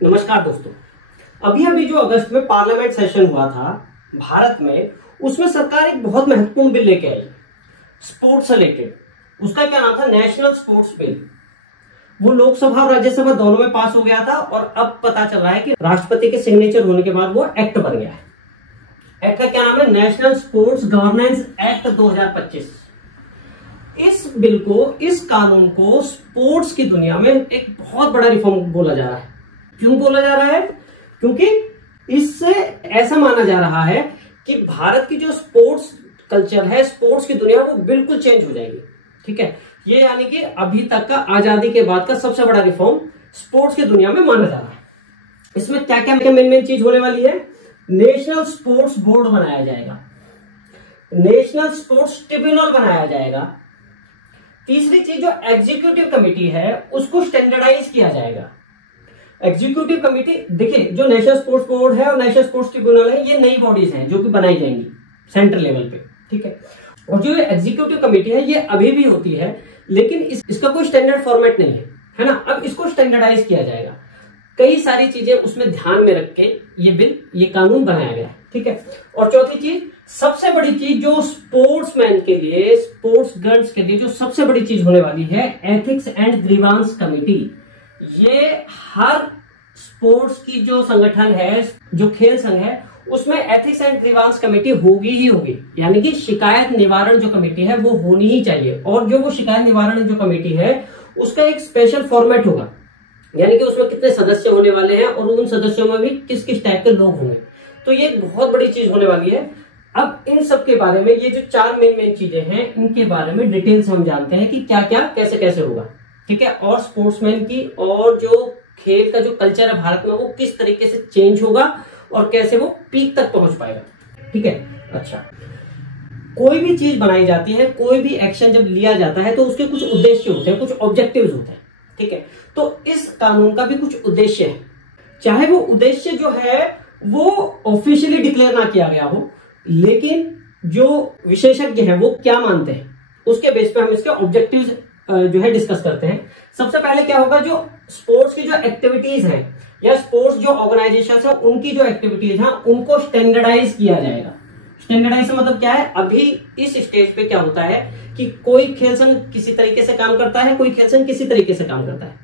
नमस्कार दोस्तों। अभी अभी जो अगस्त में पार्लियामेंट सेशन हुआ था भारत में, उसमें सरकार एक बहुत महत्वपूर्ण बिल लेके आई स्पोर्ट्स से रिलेटेड। उसका क्या नाम था? National sports bill. वो लोकसभा और राज्यसभा दोनों में पास हो गया था और अब पता चल रहा है कि राष्ट्रपति के सिग्नेचर होने के बाद वो एक्ट बन गया है। एक्ट का क्या नाम है? National sports governance act 2025। इस बिल को, इस कानून को स्पोर्ट्स की दुनिया में एक बहुत बड़ा रिफॉर्म बोला जा रहा है। क्यों बोला जा रहा है? क्योंकि इससे ऐसा माना जा रहा है कि भारत की जो स्पोर्ट्स कल्चर है, स्पोर्ट्स की दुनिया, वो बिल्कुल चेंज हो जाएगी। ठीक है, ये यानी कि अभी तक का आजादी के बाद का सबसे बड़ा रिफॉर्म स्पोर्ट्स की दुनिया में माना जा रहा है। इसमें क्या क्या मेन चीज होने वाली है? नेशनल स्पोर्ट्स बोर्ड बनाया जाएगा, नेशनल स्पोर्ट्स ट्रिब्यूनल बनाया जाएगा। तीसरी चीज, जो एग्जीक्यूटिव कमेटी है उसको स्टैंडर्डाइज किया जाएगा। एग्जीक्यूटिव कमेटी, देखिए, जो नेशनल स्पोर्ट्स बोर्ड है और नेशनल स्पोर्ट्स ट्रिब्यूनल है, ये नई बॉडीज हैं जो कि बनाई जाएंगी सेंट्रल लेवल पे। ठीक है, और जो एग्जीक्यूटिव कमेटी है ये अभी भी होती है, लेकिन इसका कोई स्टैंडर्ड फॉर्मेट नहीं है ना। अब इसको स्टैंडर्डाइज किया जाएगा। कई सारी चीजें उसमें ध्यान में रख के ये बिल, ये कानून बनाया गया है। ठीक है, और चौथी चीज, सबसे बड़ी चीज जो स्पोर्ट्समैन के लिए, स्पोर्ट्स गर्ल्स के लिए जो सबसे बड़ी चीज होने वाली है, एथिक्स एंड ग्रीवांस कमेटी। ये हर स्पोर्ट्स की जो संगठन है, जो खेल संघ है, उसमें एथिक्स एंड ग्रीवांस कमेटी होगी ही होगी। यानी कि शिकायत निवारण जो कमेटी है वो होनी ही चाहिए। और जो वो शिकायत निवारण जो कमेटी है उसका एक स्पेशल फॉर्मेट होगा, यानी कि उसमें कितने सदस्य होने वाले हैं और उन सदस्यों में भी किस किस टाइप के लोग होंगे। तो ये बहुत बड़ी चीज होने वाली है। अब इन सब के बारे में, ये जो चार मेन चीजें हैं, इनके बारे में डिटेल से हम जानते हैं कि क्या क्या कैसे कैसे होगा। ठीक है, और स्पोर्ट्समैन की और जो खेल का जो कल्चर है भारत में, वो किस तरीके से चेंज होगा और कैसे वो पीक तक पहुंच पाएगा। ठीक है, अच्छा, कोई भी चीज बनाई जाती है, कोई भी एक्शन जब लिया जाता है तो उसके कुछ उद्देश्य होते हैं, कुछ ऑब्जेक्टिव्स होते हैं। ठीक है, तो इस कानून का भी कुछ उद्देश्य है। चाहे वो उद्देश्य जो है वो ऑफिशियली डिक्लेयर ना किया गया हो, लेकिन जो विशेषज्ञ हैं वो क्या मानते हैं उसके बेस पे हम इसके ऑब्जेक्टिव्स जो है डिस्कस करते हैं। सबसे पहले क्या होगा, जो स्पोर्ट्स की जो एक्टिविटीज हैं या स्पोर्ट्स जो ऑर्गेनाइजेशन है उनकी जो एक्टिविटीज हैं उनको स्टैंडर्डाइज किया जाएगा। स्टैंडर्डाइज से मतलब क्या है? अभी इस स्टेज पे क्या होता है कि कोई खेल संघ किसी तरीके से काम करता है, कोई खेल संघ किसी तरीके से काम करता है।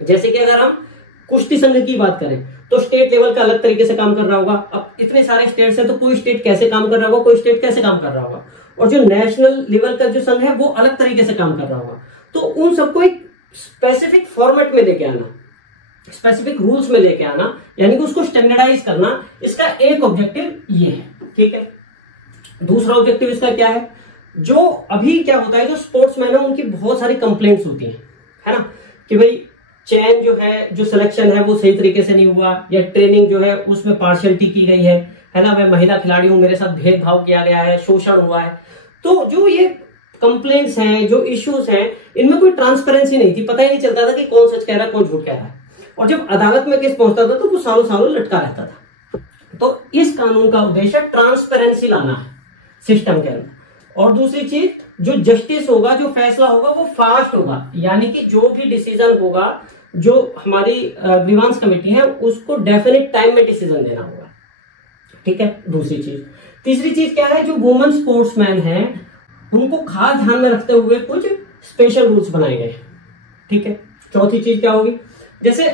जैसे कि अगर हम कुश्ती संघ की बात करें तो स्टेट लेवल का अलग तरीके से काम कर रहा होगा। अब इतने सारे स्टेट्स हैं तो कोई स्टेट कैसे काम कर रहा होगा, कोई स्टेट कैसे काम कर रहा होगा, और जो नेशनल लेवल का जो संघ है वो अलग तरीके से काम कर रहा होगा। तो उन सबको एक स्पेसिफिक फॉर्मेट में लेके आना, स्पेसिफिक रूल्स में लेके आना, यानी कि उसको स्टैंडर्डाइज करना, इसका एक ऑब्जेक्टिव ये है। ठीक है, दूसरा ऑब्जेक्टिव इसका क्या है? जो अभी क्या होता है, जो स्पोर्ट्समैन है उनकी बहुत सारी कंप्लेंट्स होती है ना, कि भाई चयन जो है, जो सिलेक्शन है वो सही तरीके से नहीं हुआ, या ट्रेनिंग जो है उसमें पार्शियलिटी की गई है ना, मैं महिला खिलाड़ी हूं, मेरे साथ भेदभाव किया गया है, शोषण हुआ है। तो जो ये कंप्लेंट्स हैं, जो इश्यूज हैं, इनमें कोई ट्रांसपेरेंसी नहीं थी, पता ही नहीं चलता था कि कौन सच कह रहा है कौन झूठ कह रहा है। और जब अदालत में केस पहुंचता था तो वो सालों सालों लटका रहता था। तो इस कानून का उद्देश्य ट्रांसपेरेंसी लाना है सिस्टम के अंदर। और दूसरी चीज, जो जस्टिस होगा, जो फैसला होगा वो फास्ट होगा, यानी कि जो भी डिसीजन होगा, जो हमारी ग्रीवांस कमेटी है उसको डेफिनेट टाइम में डिसीजन देना होगा। ठीक है, दूसरी चीज। तीसरी चीज क्या है? जो वुमेन स्पोर्ट्समैन है उनको खास ध्यान में रखते हुए कुछ स्पेशल रूल्स बनाए गए। ठीक है, चौथी चीज क्या होगी? जैसे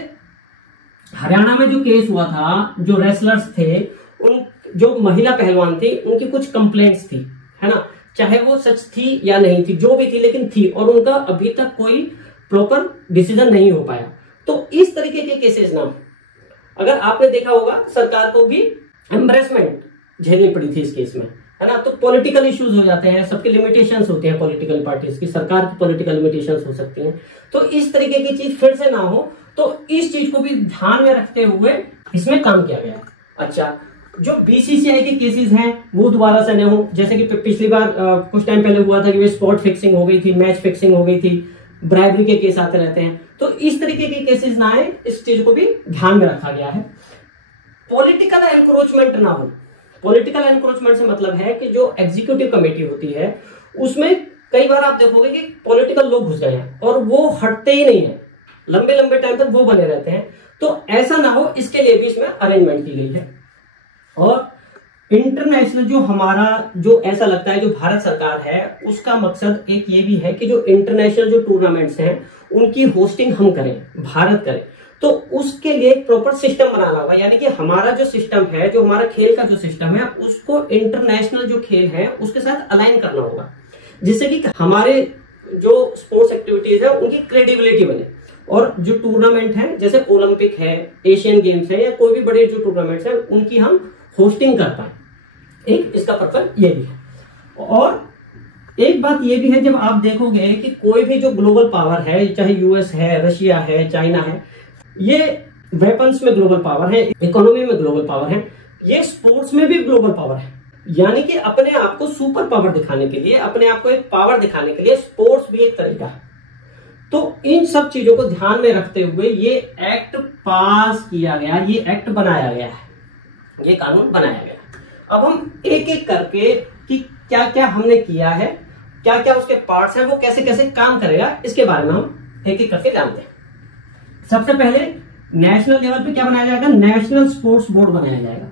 हरियाणा में जो केस हुआ था, जो रेसलर्स थे, उन जो महिला पहलवान थी, उनकी कुछ कंप्लेंट्स थी, है ना, चाहे वो सच थी या नहीं थी, जो भी थी, लेकिन थी, और उनका अभी तक कोई प्रॉपर डिसीजन नहीं हो पाया। तो इस तरीके के केसेस ना, अगर आपने देखा होगा, सरकार को भी एम्बरेसमेंट झेलनी पड़ी थी इस केस में, है ना। तो पॉलिटिकल इश्यूज हो जाते हैं, सबके लिमिटेशंस होते हैं, पॉलिटिकल पार्टीज की, सरकार की पॉलिटिकल लिमिटेशंस हो सकती हैं। तो इस तरीके की चीज फिर से ना हो, तो इस चीज को भी ध्यान में रखते हुए इसमें काम किया गया। अच्छा, जो बीसीसीआई के केसेस हैं वो दोबारा से न हो, जैसे कि पिछली बार कुछ टाइम पहले हुआ था कि स्पॉट फिक्सिंग हो गई थी, मैच फिक्सिंग हो गई थी, ब्राइबरी के केस आते रहते हैं। तो इस तरीके के केसेस ना आए, इस चीज को भी ध्यान में रखा गया है। पॉलिटिकल एनक्रोचमेंट ना हो। पॉलिटिकल एनक्रोचमेंट से मतलब है कि जो एग्जीक्यूटिव कमेटी होती है उसमें कई बार आप देखोगे कि पॉलिटिकल लोग घुस गए हैं और वो हटते ही नहीं है, लंबे लंबे टाइम तक वो बने रहते हैं। तो ऐसा ना हो, इसके लिए भी इसमें अरेंजमेंट की गई है। और इंटरनेशनल जो हमारा जो ऐसा लगता है जो भारत सरकार है, उसका मकसद एक ये भी है कि जो इंटरनेशनल जो टूर्नामेंट्स हैं उनकी होस्टिंग हम करें, भारत करें। तो उसके लिए एक प्रॉपर सिस्टम बनाना होगा, यानी कि हमारा जो सिस्टम है, जो हमारा खेल का जो सिस्टम है, उसको इंटरनेशनल जो खेल है उसके साथ अलाइन करना होगा, जिससे कि हमारे जो स्पोर्ट्स एक्टिविटीज है उनकी क्रेडिबिलिटी बने। और जो टूर्नामेंट है जैसे ओलंपिक है, एशियन गेम्स है, या कोई भी बड़े जो टूर्नामेंट्स है उनकी हम होस्टिंग कर पाए, एक इसका पर्पज ये भी है। और एक बात ये भी है, जब आप देखोगे कि कोई भी जो ग्लोबल पावर है, चाहे यूएस है, रशिया है, चाइना है, ये वेपन्स में ग्लोबल पावर है, इकोनॉमी में ग्लोबल पावर है, ये स्पोर्ट्स में भी ग्लोबल पावर है। यानी कि अपने आप को सुपर पावर दिखाने के लिए, अपने आप को एक पावर दिखाने के लिए स्पोर्ट्स भी एक तरीका है। तो इन सब चीजों को ध्यान में रखते हुए ये एक्ट पास किया गया, ये एक्ट बनाया गया है, ये कानून बनाया गया। अब हम एक एक करके कि क्या क्या हमने किया है, क्या क्या उसके पार्ट्स हैं, वो कैसे कैसे काम करेगा, इसके बारे में हम एक एक करके जानते हैं। सबसे पहले नेशनल लेवल पे क्या बनाया जाएगा, नेशनल स्पोर्ट्स बोर्ड बनाया जाएगा।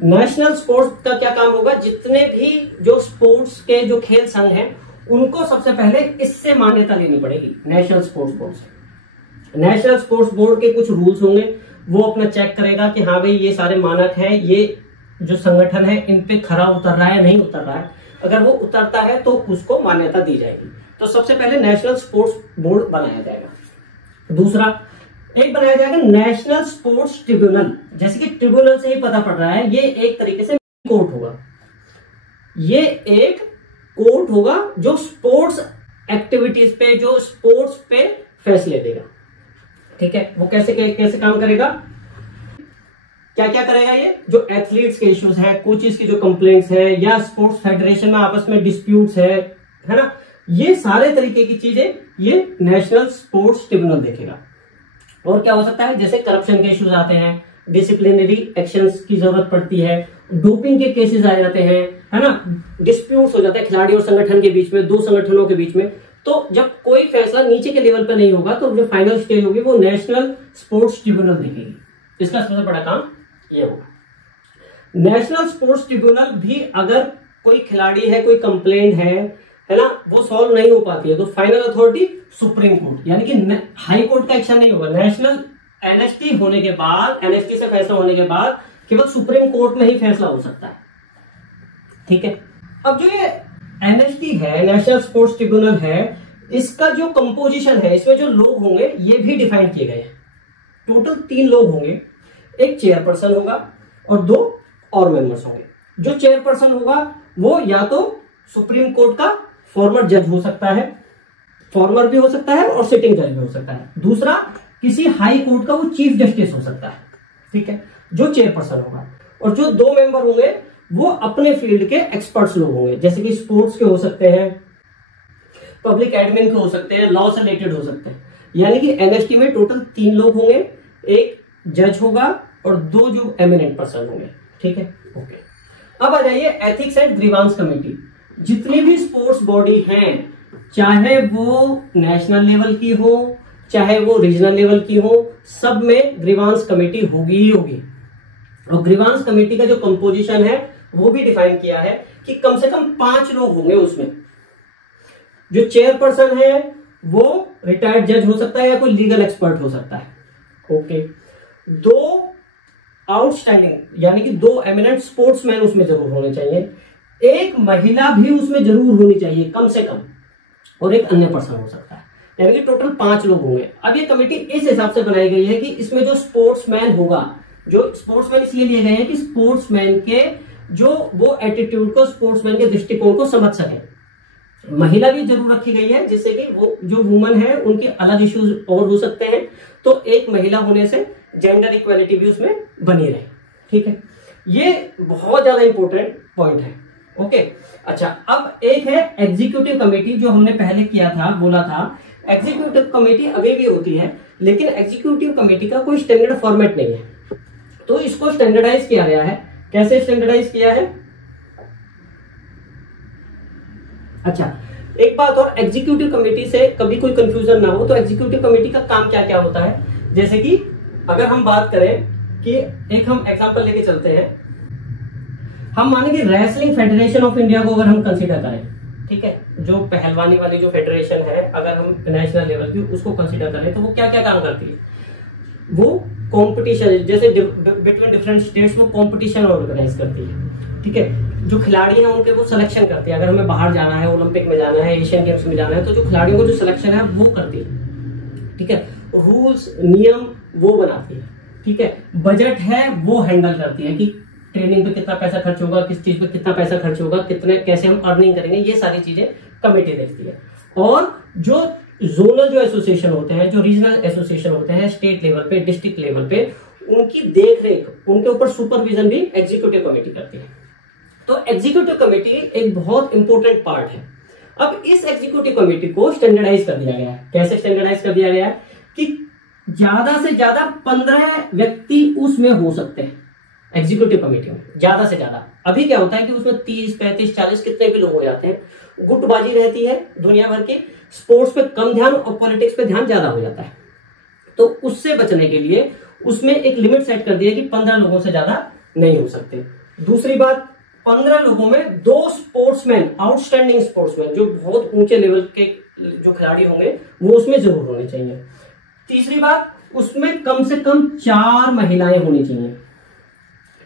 नेशनल स्पोर्ट्स का क्या काम होगा, जितने भी जो स्पोर्ट्स के जो खेल संघ हैं उनको सबसे पहले इससे मान्यता लेनी पड़ेगी, नेशनल स्पोर्ट्स बोर्ड से। नेशनल स्पोर्ट्स बोर्ड के कुछ रूल्स होंगे, वो अपना चेक करेगा कि हाँ भाई ये सारे मानक हैं, ये जो संगठन है इन पे खरा उतर रहा है, नहीं उतर रहा है। अगर वो उतरता है तो उसको मान्यता दी जाएगी। तो सबसे पहले नेशनल स्पोर्ट्स बोर्ड बनाया जाएगा। दूसरा एक बनाया जाएगा नेशनल स्पोर्ट्स ट्रिब्यूनल। जैसे कि ट्रिब्यूनल से ही पता पड़ रहा है, ये एक तरीके से कोर्ट होगा, ये एक कोर्ट होगा जो स्पोर्ट्स एक्टिविटीज पे, जो स्पोर्ट्स पे फैसले देगा। ठीक है, वो कैसे कैसे काम करेगा, क्या क्या करेगा, ये जो एथलीट्स के इश्यूज है, कोचेस की जो कंप्लेंट्स है, या स्पोर्ट्स फेडरेशन में आपस में डिस्प्यूट्स है ना, ये सारे तरीके की चीजें ये नेशनल स्पोर्ट्स ट्रिब्यूनल देखेगा। और क्या हो सकता है, जैसे करप्शन के इश्यूज आते हैं, डिसिप्लिनरी एक्शंस की जरूरत पड़ती है, डोपिंग के केसेस आ जाते हैं, है ना, डिस्प्यूट्स हो जाते हैं खिलाड़ी और संगठन के बीच में, दो संगठनों के बीच में। तो जब कोई फैसला नीचे के लेवल पर नहीं होगा तो जो फाइनल स्टेज होगी वो नेशनल स्पोर्ट्स ट्रिब्यूनल देखेगी। इसका सबसे बड़ा काम ये होगा। नेशनल स्पोर्ट्स ट्रिब्यूनल भी अगर कोई खिलाड़ी है, कोई कंप्लेंट है ना, वो सॉल्व नहीं हो पाती है, तो फाइनल अथॉरिटी सुप्रीम कोर्ट, यानी कि हाई कोर्ट का एक्शन नहीं होगा। नेशनल एनएसटी होने के बाद, एनएसटी से फैसला होने के बाद केवल सुप्रीम कोर्ट में ही फैसला हो सकता है। ठीक है, अब जो ये एनएसटी है, नेशनल स्पोर्ट्स ट्रिब्यूनल है, इसका जो कंपोजिशन है, इसमें जो लोग होंगे ये भी डिफाइन किए गए हैं। टोटल 3 लोग होंगे, एक चेयरपर्सन होगा और 2 और मेंबर्स होंगे। जो चेयरपर्सन होगा वो या तो सुप्रीम कोर्ट का फॉर्मर जज हो सकता है, फॉर्मर भी हो सकता है और सिटिंग जज भी हो सकता है। दूसरा किसी हाई कोर्ट का वो चीफ जस्टिस हो सकता है। ठीक है, जो चेयरपर्सन होगा। और जो 2 मेंबर होंगे वो अपने फील्ड के एक्सपर्ट्स लोग होंगे, जैसे कि स्पोर्ट्स के हो सकते हैं, पब्लिक एडमिन के हो सकते हैं, लॉ से रिलेटेड हो सकते हैं। यानी कि एनएसटी में टोटल 3 लोग होंगे, एक जज होगा और 2 जो एमिनेंट पर्सन होंगे। ठीक है, ओके। अब आ जाइए एथिक्स एंड ग्रीवांस कमेटी। जितनी भी स्पोर्ट्स बॉडी हैं, चाहे वो नेशनल लेवल की हो, चाहे वो रीजनल लेवल की हो, सब में ग्रीवांस कमेटी होगी ही होगी। और ग्रीवांस कमेटी का जो कंपोजिशन है वो भी डिफाइन किया है कि कम से कम 5 लोग होंगे उसमें। जो चेयरपर्सन है वो रिटायर्ड जज हो सकता है या कोई लीगल एक्सपर्ट हो सकता है। ओके, 2 आउटस्टैंडिंग यानी कि 2 एमिनेंट स्पोर्ट्समैन उसमें जरूर होने चाहिए, एक महिला भी उसमें जरूर होनी चाहिए कम से कम, और एक अन्य पर्सन हो सकता है। यानी कि टोटल 5 लोग होंगे। अब ये कमेटी इस हिसाब से बनाई गई है कि इसमें जो स्पोर्ट्समैन होगा, जो स्पोर्ट्समैन इसलिए लिए गए हैं कि स्पोर्ट्समैन के जो वो एटीट्यूड को, स्पोर्ट्समैन के दृष्टिकोण को समझ सके। महिला भी जरूर रखी गई है जिससे कि वो जो वुमन है उनके अलग इश्यूज और हो सकते हैं, तो एक महिला होने से जेंडर इक्वालिटी भी उसमें बनी रहे। ठीक है, ये बहुत ज्यादा इंपॉर्टेंट पॉइंट है। ओके, अच्छा, अब एक है एग्जीक्यूटिव कमेटी, जो हमने पहले किया था, बोला था एग्जीक्यूटिव कमेटी अभी भी होती है, लेकिन एग्जीक्यूटिव कमेटी का कोई स्टैंडर्ड फॉर्मेट नहीं है, तो इसको स्टैंडर्डाइज किया गया है। कैसे स्टैंडर्डाइज किया है? अच्छा, एक बात और, एग्जीक्यूटिव कमेटी से कभी कोई कंफ्यूजन ना हो, तो एग्जीक्यूटिव कमेटी का काम क्या क्या होता है, जैसे कि अगर हम बात करें कि एक हम एग्जांपल लेके चलते हैं, हम माने कि रेसलिंग फेडरेशन ऑफ इंडिया को अगर हम कंसीडर करें, ठीक है, जो पहलवानी वाली जो फेडरेशन है, अगर हम नेशनल लेवल की उसको कंसीडर करें तो वो क्या क्या काम करती है? वो कंपटीशन, जैसे बिटवीन डिफरेंट स्टेट्स वो कंपटीशन ऑर्गेनाइज करती है, ठीक है। जो खिलाड़ी हैं उनके वो सिलेक्शन करती है, अगर हमें बाहर जाना है, ओलंपिक में जाना है, एशियन गेम्स में जाना है, तो जो खिलाड़ियों को जो सिलेक्शन है वो करती है, ठीक है। रूल्स नियम वो बनाती है, ठीक है। बजट है वो हैंडल करती है कि ट्रेनिंग पे कितना पैसा खर्च होगा, किस चीज पे कितना पैसा खर्च होगा, कितने कैसे हम अर्निंग करेंगे, ये सारी चीजें कमेटी देखती है। और जो जोनल जो एसोसिएशन होते हैं, जो रीजनल एसोसिएशन होते हैं, स्टेट लेवल पे, डिस्ट्रिक्ट लेवल पे, उनकी देखरेख, उनके ऊपर सुपरविजन भी एग्जीक्यूटिव कमेटी करती है। तो एग्जीक्यूटिव कमेटी एक बहुत इंपॉर्टेंट पार्ट है। अब इस एग्जीक्यूटिव कमेटी को स्टैंडर्डाइज कर दिया गया है। कैसे स्टैंडर्डाइज कर दिया गया है? कि ज्यादा से ज्यादा 15 व्यक्ति उसमें हो सकते हैं एग्जीक्यूटिव कमेटी में, ज्यादा से ज्यादा। अभी क्या होता है कि उसमें 30, 35, 40 कितने भी लोग हो जाते हैं। गुटबाजी रहती है दुनिया भर के, स्पोर्ट्स पे कम ध्यान और पॉलिटिक्स पे ध्यान ज्यादा हो जाता है। तो उससे बचने के लिए उसमें एक लिमिट सेट कर दी है कि 15 लोगों से ज्यादा नहीं हो सकते। दूसरी बात, 15 लोगों में 2 स्पोर्ट्समैन, आउटस्टैंडिंग स्पोर्ट्समैन, जो बहुत ऊंचे लेवल के जो खिलाड़ी होंगे वो उसमें जरूर होने चाहिए। तीसरी बात, उसमें कम से कम 4 महिलाएं होनी चाहिए,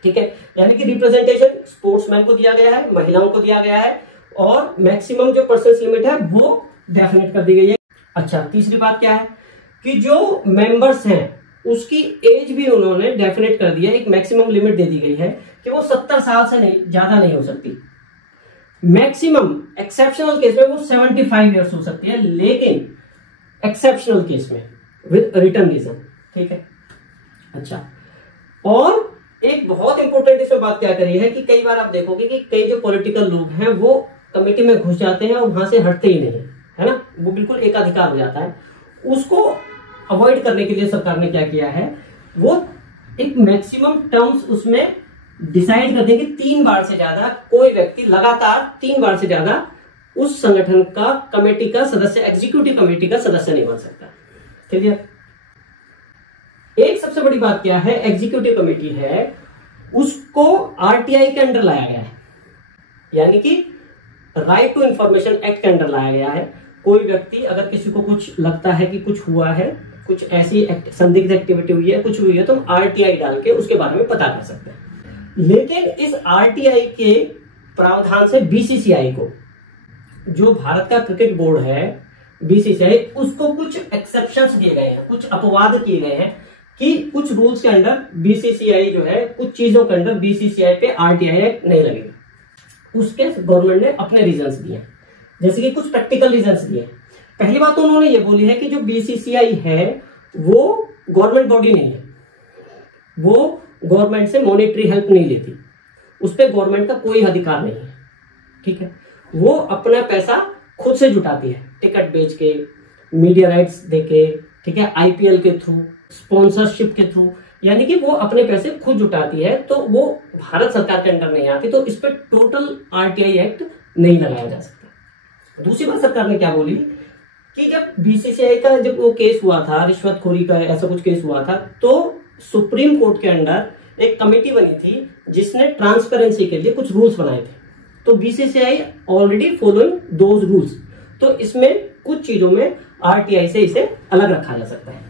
ठीक है। यानी कि रिप्रेजेंटेशन स्पोर्ट्समैन को दिया गया है, महिलाओं को दिया गया है, और मैक्सिमम जो पर्सन लिमिट है वो डेफिनेट कर दी गई है। अच्छा, तीसरी बात क्या है कि जो मेंबर्स हैं उसकी एज भी उन्होंने डेफिनेट कर दिया है, एक मैक्सिमम लिमिट दे दी गई है कि वो 70 साल से नहीं ज्यादा नहीं हो सकती। मैक्सिमम एक्सेप्शनल केस में वो 75 ईयर्स हो सकती है, लेकिन एक्सेप्शनल केस में विद रिटर्न रीजन, ठीक है। अच्छा, और एक बहुत इंपॉर्टेंट इसमें बात क्या करी है कि कई बार आप देखोगे कि कई जो पॉलिटिकल लोग हैं वो कमेटी में घुस जाते हैं और वहां से हटते ही नहीं, है ना, वो बिल्कुल एकाधिकार हो जाता है। उसको अवॉइड करने के लिए सरकार ने क्या किया है, वो एक मैक्सिमम टर्म्स उसमें डिसाइड कर दें कि 3 बार से ज्यादा कोई व्यक्ति लगातार 3 बार से ज्यादा उस संगठन का कमेटी का सदस्य, एग्जीक्यूटिव कमेटी का सदस्य नहीं बन सकता। क्लियर? एक सबसे बड़ी बात क्या है, एग्जीक्यूटिव कमेटी है उसको आरटीआई के अंडर लाया गया है, यानी कि राइट टू इंफॉर्मेशन एक्ट के अंडर लाया गया है। कोई व्यक्ति अगर किसी को कुछ लगता है कि कुछ हुआ है, कुछ ऐसी संदिग्ध एक्टिविटी हुई है, कुछ हुई है, तो हम आरटीआई डाल के उसके बारे में पता कर सकते हैं। लेकिन इस आरटीआई के प्रावधान से बीसीसीआई को, जो भारत का क्रिकेट बोर्ड है बीसीसीआई, उसको कुछ एक्सेप्शंस दिए गए हैं, कुछ अपवाद किए गए हैं कि कुछ रूल्स के अंडर बीसीसीआई जो है, कुछ चीजों के अंडर बीसीसीआई पे आरटीआई एक्ट नहीं लगेगा। उसके गवर्नमेंट ने अपने रीजंस दिए, जैसे कि कुछ प्रैक्टिकल रीजंस दिए। पहली बात तो उन्होंने ये बोली है कि जो बीसीसीआई है वो गवर्नमेंट बॉडी नहीं है, वो गवर्नमेंट से मॉनेटरी हेल्प नहीं लेती, उस पर गवर्नमेंट का कोई अधिकार नहीं है, ठीक है। वो अपना पैसा खुद से जुटाती है, टिकट बेच के, मीडिया राइट्स देके, ठीक है, आईपीएल के थ्रू, स्पॉन्सरशिप के थ्रू, यानी कि वो अपने पैसे खुद जुटाती है, तो वो भारत सरकार के अंडर नहीं आती, तो इस पर टोटल आरटीआई एक्ट नहीं लगाया जा सकता। दूसरी बात सरकार ने क्या बोली कि जब बीसीसीआई का जब वो केस हुआ था, रिश्वतखोरी का ऐसा कुछ केस हुआ था, तो सुप्रीम कोर्ट के अंडर एक कमेटी बनी थी जिसने ट्रांसपेरेंसी के लिए कुछ रूल्स बनाए थे। तो BCCI already following those rules, तो इसमें कुछ चीजों में आरटीआई से इसे अलग रखा जा सकता है,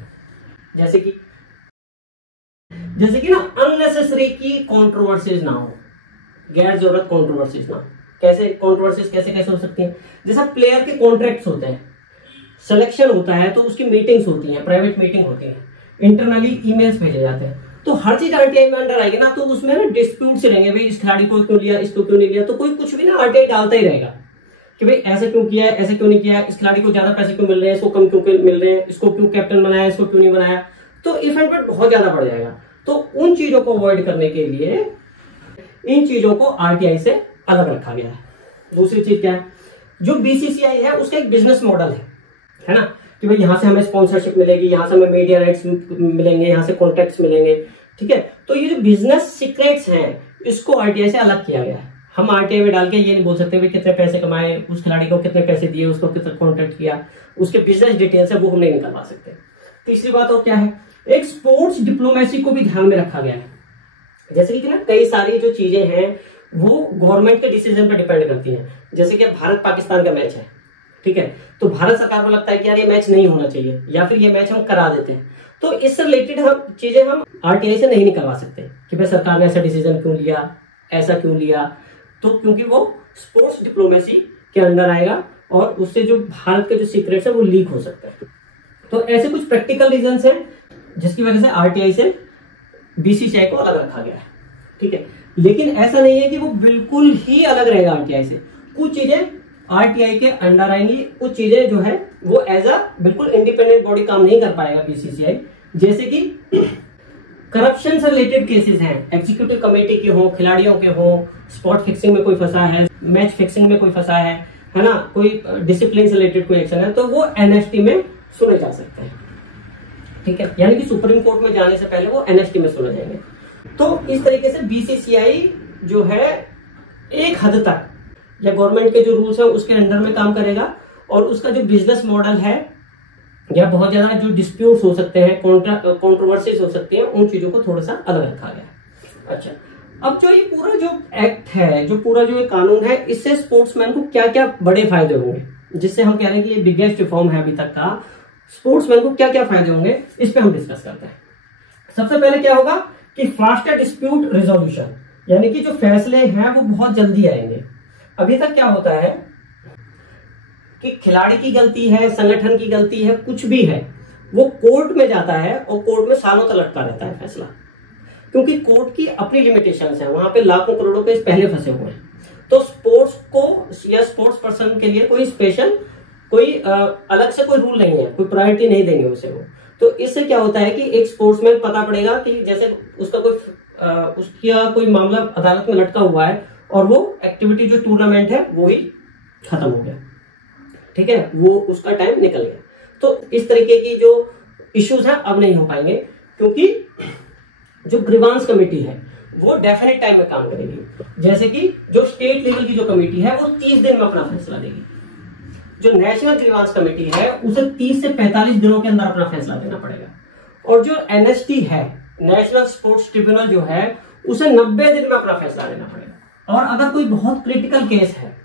जैसे कि ना अननेसेसरी की कंट्रोवर्सीज ना हो, गैर जरूरत कंट्रोवर्सीज ना हो। कैसे कंट्रोवर्सीज कैसे हो सकती हैं? जैसा प्लेयर के कॉन्ट्रैक्ट्स होते हैं, सिलेक्शन होता है तो उसकी मीटिंग्स होती हैं, प्राइवेट मीटिंग होती है, इंटरनली ईमेल्स भेजे जाते हैं, तो हर चीज आरटीआई में अंडर आएगी ना, तो उसमें ना डिस्प्यूट्स रहेंगे, भाई इस खिलाड़ी को क्यों लिया, इसको क्यों नहीं लिया, तो कोई कुछ भी ना आरटीआई डालता ही रहेगा कि भाई ऐसे क्यों किया, ऐसे क्यों नहीं किया, इस खिलाड़ी को ज्यादा पैसे क्यों मिल रहे हैं, इसको कम क्यों मिल रहे हैं, इसको क्यों कैप्टन बनाया, इसको क्यों नहीं बनाया, तो इफेक्ट बहुत ज्यादा बढ़ जाएगा। तो उन चीजों को अवॉइड करने के लिए इन चीजों को आरटीआई से अलग रखा गया है। दूसरी चीज क्या है, जो बीसीसीआई है उसका एक बिजनेस मॉडल है ना, कि भाई यहां से हमें स्पॉन्सरशिप मिलेगी, यहां से हमें मीडिया राइट्स मिलेंगे, यहां से कॉन्ट्रैक्ट्स मिलेंगे, ठीक है। तो ये जो बिजनेस सीक्रेट्स हैं इसको आरटीआई से अलग किया गया है। हम आरटीआई में डाल के ये नहीं बोल सकते भाई कितने पैसे कमाए, उस खिलाड़ी को कितने पैसे दिए, उसको कितना कॉन्ट्रैक्ट किया, उसके बिजनेस डिटेल्स है वो हम नहीं निकलवा सकते। तीसरी बात और क्या है, एक स्पोर्ट्स डिप्लोमेसी को भी ध्यान में रखा गया है। जैसे कि ना कई सारी जो चीजें हैं वो गवर्नमेंट के डिसीजन पर डिपेंड करती हैं। जैसे कि भारत पाकिस्तान का मैच है, ठीक है, तो भारत सरकार को लगता है कि यार ये मैच नहीं होना चाहिए, या फिर ये मैच हम करा देते हैं, तो इससे रिलेटेड हम चीजें हम आरटीआई से नहीं निकलवा सकते कि भाई सरकार ने ऐसा डिसीजन क्यों लिया, ऐसा क्यों लिया, तो क्योंकि वो स्पोर्ट्स डिप्लोमेसी के अंडर आएगा और उससे जो भारत के जो सीक्रेट्स है वो लीक हो सकता है। तो ऐसे कुछ प्रैक्टिकल रीजंस हैं जिसकी वजह से आरटीआई से बीसीसीआई को अलग रखा गया है, ठीक है। लेकिन ऐसा नहीं है कि वो बिल्कुल ही अलग रहेगा आरटीआई से। कुछ चीजें आरटीआई के अंडर आएंगी, कुछ चीजें जो है वो एज अ बिल्कुल इंडिपेंडेंट बॉडी काम नहीं कर पाएगा बीसीसीआई। जैसे कि करप्शन से रिलेटेड केसेस हैं, एग्जीक्यूटिव कमेटी के हो, खिलाड़ियों के हो, स्पॉट फिक्सिंग में कोई फंसा है, मैच फिक्सिंग में कोई फंसा है ना, कोई डिसिप्लिन से रिलेटेड कोई एक्शन है, तो वो एनएसटी में सुने जा सकते हैं, ठीक है। यानी कि सुप्रीम कोर्ट में जाने से पहले वो एनएसटी में सुने जाएंगे। तो इस तरीके से बीसीसीआई जो है एक हद तक या गवर्नमेंट के जो रूल्स है उसके अंडर में काम करेगा, और उसका जो बिजनेस मॉडल है या बहुत ज्यादा जो डिस्प्यूट्स हो सकते हैं, कॉन्ट्रोवर्सीज हो सकती हैं, उन चीजों को थोड़ा सा अलग रखा गया। अच्छा, अब जो ये पूरा जो एक्ट है, जो पूरा जो ये कानून है, इससे स्पोर्ट्समैन को क्या क्या बड़े फायदे होंगे, जिससे हम कह रहे हैं कि ये बिगेस्ट रिफॉर्म है अभी तक का, स्पोर्ट्समैन को क्या क्या फायदे होंगे, इस पे हम डिस्कस करते हैं। सबसे पहले क्या होगा कि फास्टर डिस्प्यूट रिजोल्यूशन, यानी कि जो फैसले हैं वो बहुत जल्दी आएंगे। अभी तक क्या होता है कि खिलाड़ी की गलती है, संगठन की गलती है, कुछ भी है, वो कोर्ट में जाता है और कोर्ट में सालों तक लटका रहता है फैसला, क्योंकि कोर्ट की अपनी लिमिटेशंस है, वहां पे लाखों करोड़ों केस पहले फंसे हुए हैं। तो स्पोर्ट्स को या स्पोर्ट्स पर्सन के लिए कोई स्पेशल कोई अलग से कोई रूल नहीं है, कोई प्रायोरिटी नहीं देंगे उसे वो। तो इससे क्या होता है कि एक स्पोर्ट्समैन पता पड़ेगा कि जैसे उसका कोई मामला अदालत में लटका हुआ है और वो एक्टिविटी जो टूर्नामेंट है वो ही खत्म हो गया, ठीक है, वो उसका टाइम निकल गया। तो इस तरीके की जो इश्यूज हैं अब नहीं हो पाएंगे, क्योंकि जो ग्रीवांस कमेटी है वो डेफिनेट टाइम में काम करेगी। जैसे कि जो स्टेट लेवल की जो कमेटी है वो 30 दिन में अपना फैसला देगी, जो नेशनल ग्रीवांस कमेटी है उसे 30 से 45 दिनों के अंदर अपना फैसला देना पड़ेगा, और जो एनएसटी है, नेशनल स्पोर्ट्स ट्रिब्यूनल जो है, उसे 90 दिन में अपना फैसला देना पड़ेगा। और अगर कोई बहुत क्रिटिकल केस है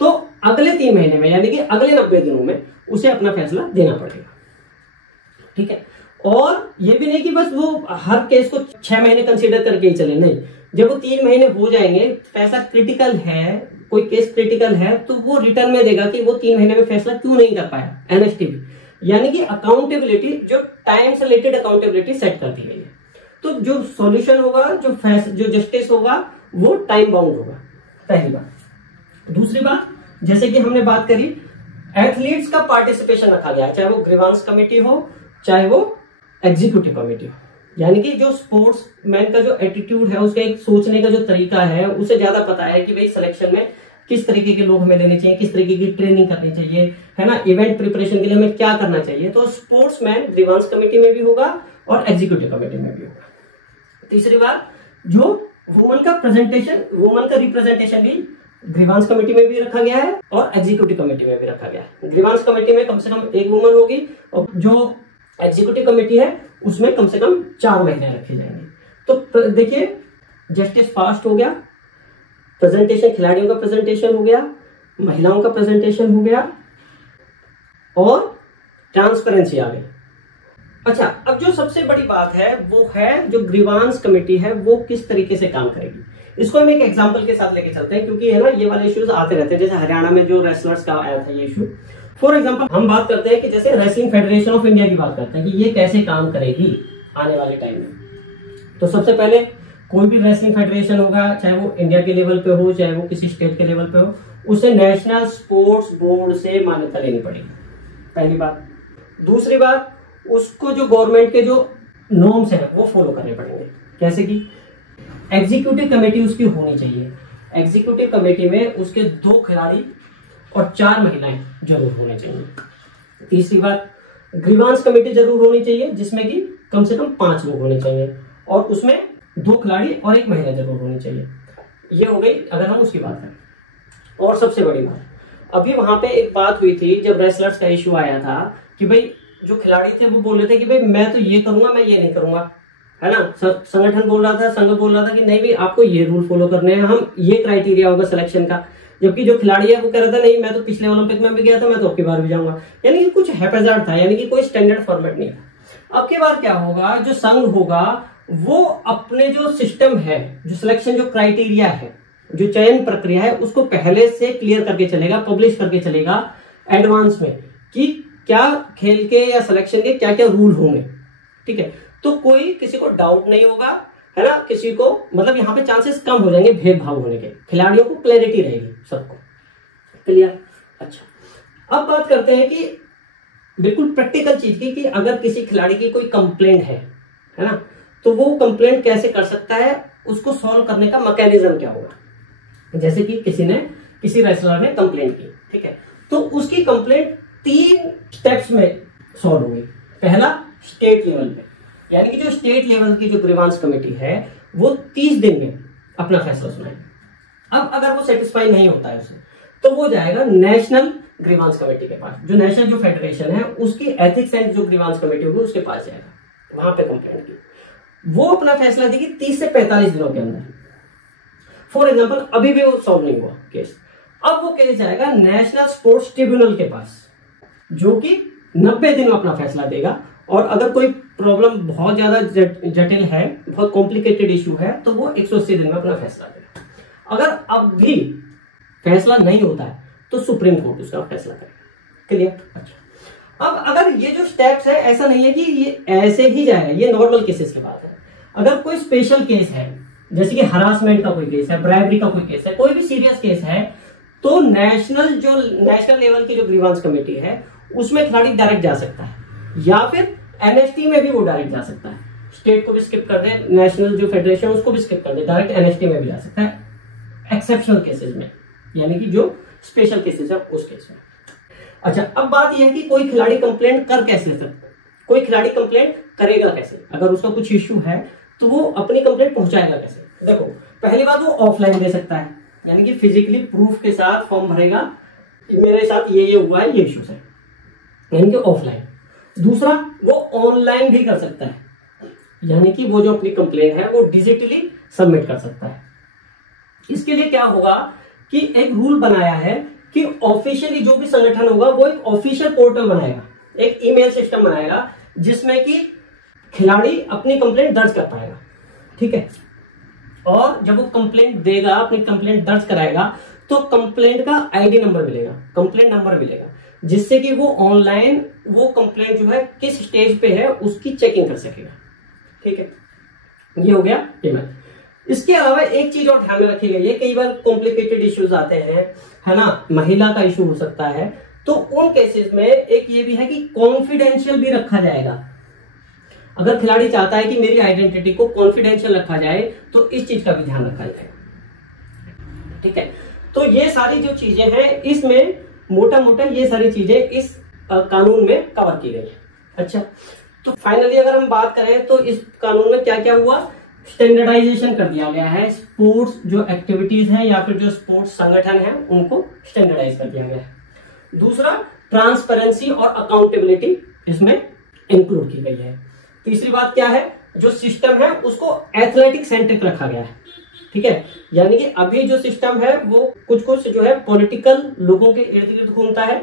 तो अगले 3 महीने में, यानी कि अगले 90 दिनों में उसे अपना फैसला देना पड़ेगा, ठीक है। और ये भी नहीं कि बस वो हर केस को 6 महीने कंसीडर करके ही चले, नहीं, जब वो 3 महीने हो जाएंगे, पैसा क्रिटिकल है, कोई केस क्रिटिकल है, तो वो रिटर्न में देगा कि वो 3 महीने में फैसला क्यों नहीं कर पाया, एनएसटी भी। यानी कि अकाउंटेबिलिटी, जो टाइम से रिलेटेड अकाउंटेबिलिटी सेट कर दी गई है। तो जो सॉल्यूशन होगा, जो जस्टिस होगा, वो टाइम बाउंड होगा, पहली बात। दूसरी बात, जैसे कि हमने बात करी, एथलीट्स का पार्टिसिपेशन रखा गया, चाहे वो ग्रीवांस कमेटी हो, चाहे वो एग्जीक्यूटिव कमेटी हो। यानी कि जो स्पोर्ट्स मैन का जो एटीट्यूड है, उसका एक सोचने का जो तरीका है, उसे ज्यादा पता है कि भाई सिलेक्शन में किस तरीके के लोग हमें लेने चाहिए, किस तरीके की ट्रेनिंग करनी चाहिए, है ना, इवेंट प्रिपरेशन के लिए हमें क्या करना चाहिए। तो स्पोर्ट्स मैन ग्रीवांस कमेटी में भी होगा और एग्जीक्यूटिव कमेटी में भी होगा। तीसरी बात, जो वुमन का रिप्रेजेंटेशन भी ग्रीवांस कमेटी में भी रखा गया है और एग्जीक्यूटिव कमेटी में भी रखा गया है। ग्रीवांस कमेटी में कम से कम 1 वुमन होगी, और जो एग्जीक्यूटिव कमेटी है उसमें कम से कम 4 महिलाएं रखी जाएंगी। तो देखिए, जस्टिस फास्ट हो गया, प्रेजेंटेशन, खिलाड़ियों का प्रेजेंटेशन हो गया, महिलाओं का प्रेजेंटेशन हो गया, और ट्रांसपेरेंसी आ गई। अच्छा, अब जो सबसे बड़ी बात है वो है जो ग्रीवांस कमेटी है वो किस तरीके से काम करेगी। इसको हम एक एग्जांपल के साथ लेके चलते हैं, क्योंकि है ना, ये वाले इश्यूज आते रहते हैं। जैसे हरियाणा में जो रेसलर्स का आया था ये इशू, फॉर एग्जांपल हम बात करते हैं कि जैसे रेसलिंग फेडरेशन ऑफ इंडिया की बात करते हैं कि ये कैसे काम करेगी आने वाले टाइम में। तो सबसे पहले कोई भी रेसलिंग फेडरेशन होगा, चाहे वो इंडिया के लेवल पे हो, चाहे वो किसी स्टेट के लेवल पे हो, उसे नेशनल स्पोर्ट्स बोर्ड से मान्यता लेनी पड़ेगी, पहली बात। दूसरी बात, उसको जो गवर्नमेंट के जो नॉर्म्स हैं वो फॉलो करने पड़ेंगे। कैसे कि एग्जीक्यूटिव कमेटी उसकी होनी चाहिए, एग्जीक्यूटिव कमेटी में उसके 2 खिलाड़ी और 4 महिलाएं जरूर होने चाहिए। तीसरी बात, ग्रीवांस कमेटी जरूर होनी चाहिए, जिसमें कि कम से कम 5 लोग होने चाहिए, और उसमें 2 खिलाड़ी और 1 महिला जरूर होनी चाहिए। ये हो गई अगर हम उसकी बात करें। और सबसे बड़ी बात, अभी वहां पे एक बात हुई थी जब रेसलर्स का इश्यू आया था कि भाई जो खिलाड़ी थे वो बोल रहे थे कि भाई मैं तो ये करूंगा, मैं ये नहीं करूंगा, है ना। संगठन बोल रहा था, संघ बोल रहा था कि नहीं भाई आपको ये रूल फॉलो करने हैं, हम ये क्राइटेरिया होगा सिलेक्शन का। जबकि जो खिलाड़ी है वो कह रहा था नहीं मैं तो पिछले ओलंपिक में भी गया था, मैं तो अब की बार भी जाऊंगा। यानी कि कुछ हैप्पैजार्ड था, यानी कि कोई स्टैंडर्ड फॉर्मेट नहीं था। अब की बार क्या होगा, जो संघ होगा वो अपने जो सिस्टम है, जो सिलेक्शन जो क्राइटेरिया है, जो चयन प्रक्रिया है, उसको पहले से क्लियर करके चलेगा, पब्लिश करके चलेगा एडवांस में कि क्या खेल के या सिलेक्शन के क्या क्या रूल होंगे। ठीक है, तो कोई किसी को डाउट नहीं होगा, है ना, किसी को मतलब यहाँ पे चांसेस कम हो जाएंगे भेदभाव होने के, खिलाड़ियों को क्लैरिटी रहेगी सबको। क्लियर। अच्छा, अब बात करते हैं कि बिल्कुल प्रैक्टिकल चीज की, कि अगर किसी खिलाड़ी की कोई कंप्लेंट है ना, तो वो कंप्लेंट कैसे कर सकता है, उसको सॉल्व करने का मैकेनिज्म क्या होगा। जैसे कि किसी रेसलर ने कंप्लेंट की, ठीक है, तो उसकी कंप्लेंट 3 स्टेप्स में सॉल्व होगी। पहला, स्टेट लेवल पे, यानी कि जो स्टेट लेवल की जो ग्रीवांस कमेटी है वो 30 दिन में अपना फैसला सुनाएगी। अब अगर वो सेटिस्फाई नहीं होता है उससे, तो वो जाएगा नेशनल ग्रीवांस कमेटी के पास, जो नेशनल जो फेडरेशन है उसकी एथिक्स एंड जो ग्रीवांस कमेटी होगी उसके पास जाएगा, वहां पे कंप्लेंट की, वो अपना फैसला देगी 30 से 45 दिनों के अंदर। फॉर एग्जाम्पल अभी भी वो सॉल्व नहीं हुआ केस, अब वो केस जाएगा नेशनल स्पोर्ट्स ट्रिब्यूनल के पास, जो कि 90 दिन में अपना फैसला देगा। और अगर कोई प्रॉब्लम बहुत ज्यादा जटिल है, बहुत कॉम्प्लिकेटेड इश्यू है, तो वो 180 दिन में अपना फैसला देगा। अगर अब भी फैसला नहीं होता है तो सुप्रीम कोर्ट उसका फैसला करेगा। क्लियर। अच्छा, अब अगर ये जो स्टेप्स है, ऐसा नहीं है कि ये ऐसे ही जाएगा, ये नॉर्मल केसेस की बात है। अगर कोई स्पेशल केस है, जैसे कि हरासमेंट का कोई केस है, ब्राइबरी का कोई केस है, कोई भी सीरियस केस है, तो नेशनल लेवल की जो ग्रीवांस कमेटी है उसमें खिलाड़ी डायरेक्ट जा सकता है, या फिर एनएसटी में भी वो डायरेक्ट जा सकता है। स्टेट को भी स्किप कर दे, नेशनल जो फेडरेशन उसको भी स्किप कर दे, डायरेक्ट एनएसटी में भी जा सकता है एक्सेप्शनल केसेस में, यानी कि जो स्पेशल केसेस है उस केस में। अच्छा, अब बात यह है कि कोई खिलाड़ी कंप्लेंट कर कैसे सकता है, कोई खिलाड़ी कंप्लेंट करेगा कैसे, अगर उसका कुछ इश्यू है तो वो अपनी कंप्लेंट पहुंचाएगा कैसे। देखो, पहली बात वो ऑफलाइन दे सकता है, यानी कि फिजिकली प्रूफ के साथ फॉर्म भरेगा, मेरे साथ ये हुआ है, ये इश्यूज है, यानी कि ऑफलाइन। दूसरा, वो ऑनलाइन भी कर सकता है, यानी कि वो जो अपनी कंप्लेंट है वो डिजिटली सबमिट कर सकता है। इसके लिए क्या होगा कि एक रूल बनाया है कि ऑफिशियली जो भी संगठन होगा वो एक ऑफिशियल पोर्टल बनाएगा, एक ईमेल सिस्टम बनाएगा, जिसमें कि खिलाड़ी अपनी कंप्लेंट दर्ज कर पाएगा। ठीक है, और जब वो कंप्लेंट देगा, अपनी कंप्लेंट दर्ज कराएगा, तो कंप्लेंट का आईडी नंबर मिलेगा, कंप्लेंट नंबर मिलेगा, जिससे कि वो ऑनलाइन वो कंप्लेंट जो है किस स्टेज पे है उसकी चेकिंग कर सकेगा। ठीक है, ये हो गया पेमेंट। इसके अलावा एक चीज और ध्यान में रखी गई है, कई बार कॉम्प्लिकेटेड इश्यूज आते हैं, है ना, महिला का इशू हो सकता है, तो उन केसेस में एक ये भी है कि कॉन्फिडेंशियल भी रखा जाएगा। अगर खिलाड़ी चाहता है कि मेरी आइडेंटिटी को कॉन्फिडेंशियल रखा जाए, तो इस चीज का भी ध्यान रखा जाएगा। ठीक है, तो ये सारी जो चीजें हैं, इसमें मोटा मोटा ये सारी चीजें इस कानून में कवर की गई है। अच्छा, तो फाइनली अगर हम बात करें तो इस कानून में क्या क्या हुआ, स्टैंडर्डाइजेशन कर दिया गया है, स्पोर्ट्स जो एक्टिविटीज हैं या फिर जो स्पोर्ट्स संगठन है उनको स्टैंडर्डाइज कर दिया गया है। दूसरा, ट्रांसपेरेंसी और अकाउंटेबिलिटी इसमें इंक्लूड की गई है। तीसरी बात क्या है, जो सिस्टम है उसको एथलेटिक सेंट्रिक रखा गया है। ठीक है, यानी कि अभी जो सिस्टम है वो कुछ जो है पॉलिटिकल लोगों के इर्द गिर्द घूमता है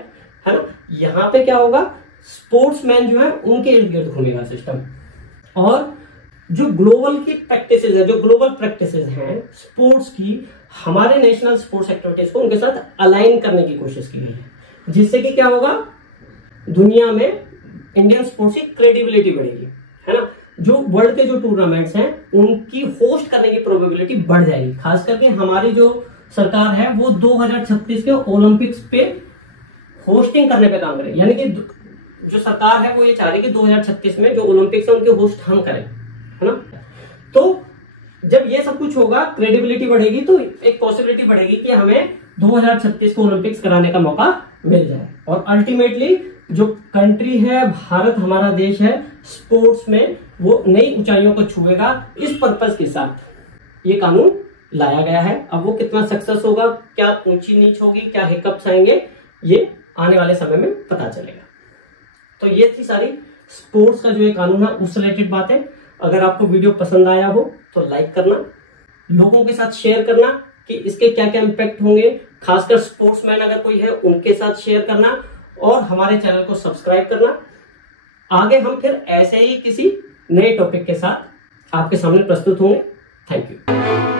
ना। यहाँ पे क्या होगा, स्पोर्ट्समैन जो है उनके इर्द गिर्द घूमेगा सिस्टम। और जो ग्लोबल की प्रैक्टिसेस है, जो ग्लोबल प्रैक्टिसेस हैं स्पोर्ट्स की, हमारे नेशनल स्पोर्ट्स एक्टिविटीज को उनके साथ अलाइन करने की कोशिश की गई है, जिससे कि क्या होगा, दुनिया में इंडियन स्पोर्ट्स की क्रेडिबिलिटी बढ़ेगी, है ना। जो वर्ल्ड के जो टूर्नामेंट्स हैं उनकी होस्ट करने की प्रोबेबिलिटी बढ़ जाएगी। खास करके हमारी जो सरकार है वो 2036 के ओलंपिक्स पे होस्टिंग करने पे काम करे, यानी कि जो सरकार है वो ये चाह रही है कि 2036 में जो ओलंपिक्स है उनके होस्ट हम करें, है ना। तो जब ये सब कुछ होगा, क्रेडिबिलिटी बढ़ेगी, तो एक पॉसिबिलिटी बढ़ेगी कि हमें 2036 को ओलंपिक्स कराने का मौका मिल जाए। और अल्टीमेटली जो कंट्री है, भारत हमारा देश है, स्पोर्ट्स में वो नई ऊंचाइयों को छुएगा। इस पर्पस के साथ ये कानून लाया गया है। अब वो कितना सक्सेस होगा, क्या ऊंची नीच होगी, क्या हिकअप्स आएंगे, ये आने वाले समय में पता चलेगा। तो ये थी सारी स्पोर्ट्स का जो ये कानून है उससे रिलेटेड बातें। अगर आपको वीडियो पसंद आया हो तो लाइक करना, लोगों के साथ शेयर करना कि इसके क्या क्या इम्पैक्ट होंगे, खासकर स्पोर्ट्समैन अगर कोई है उनके साथ शेयर करना, और हमारे चैनल को सब्सक्राइब करना। आगे हम फिर ऐसे ही किसी नए टॉपिक के साथ आपके सामने प्रस्तुत होंगे। Thank you.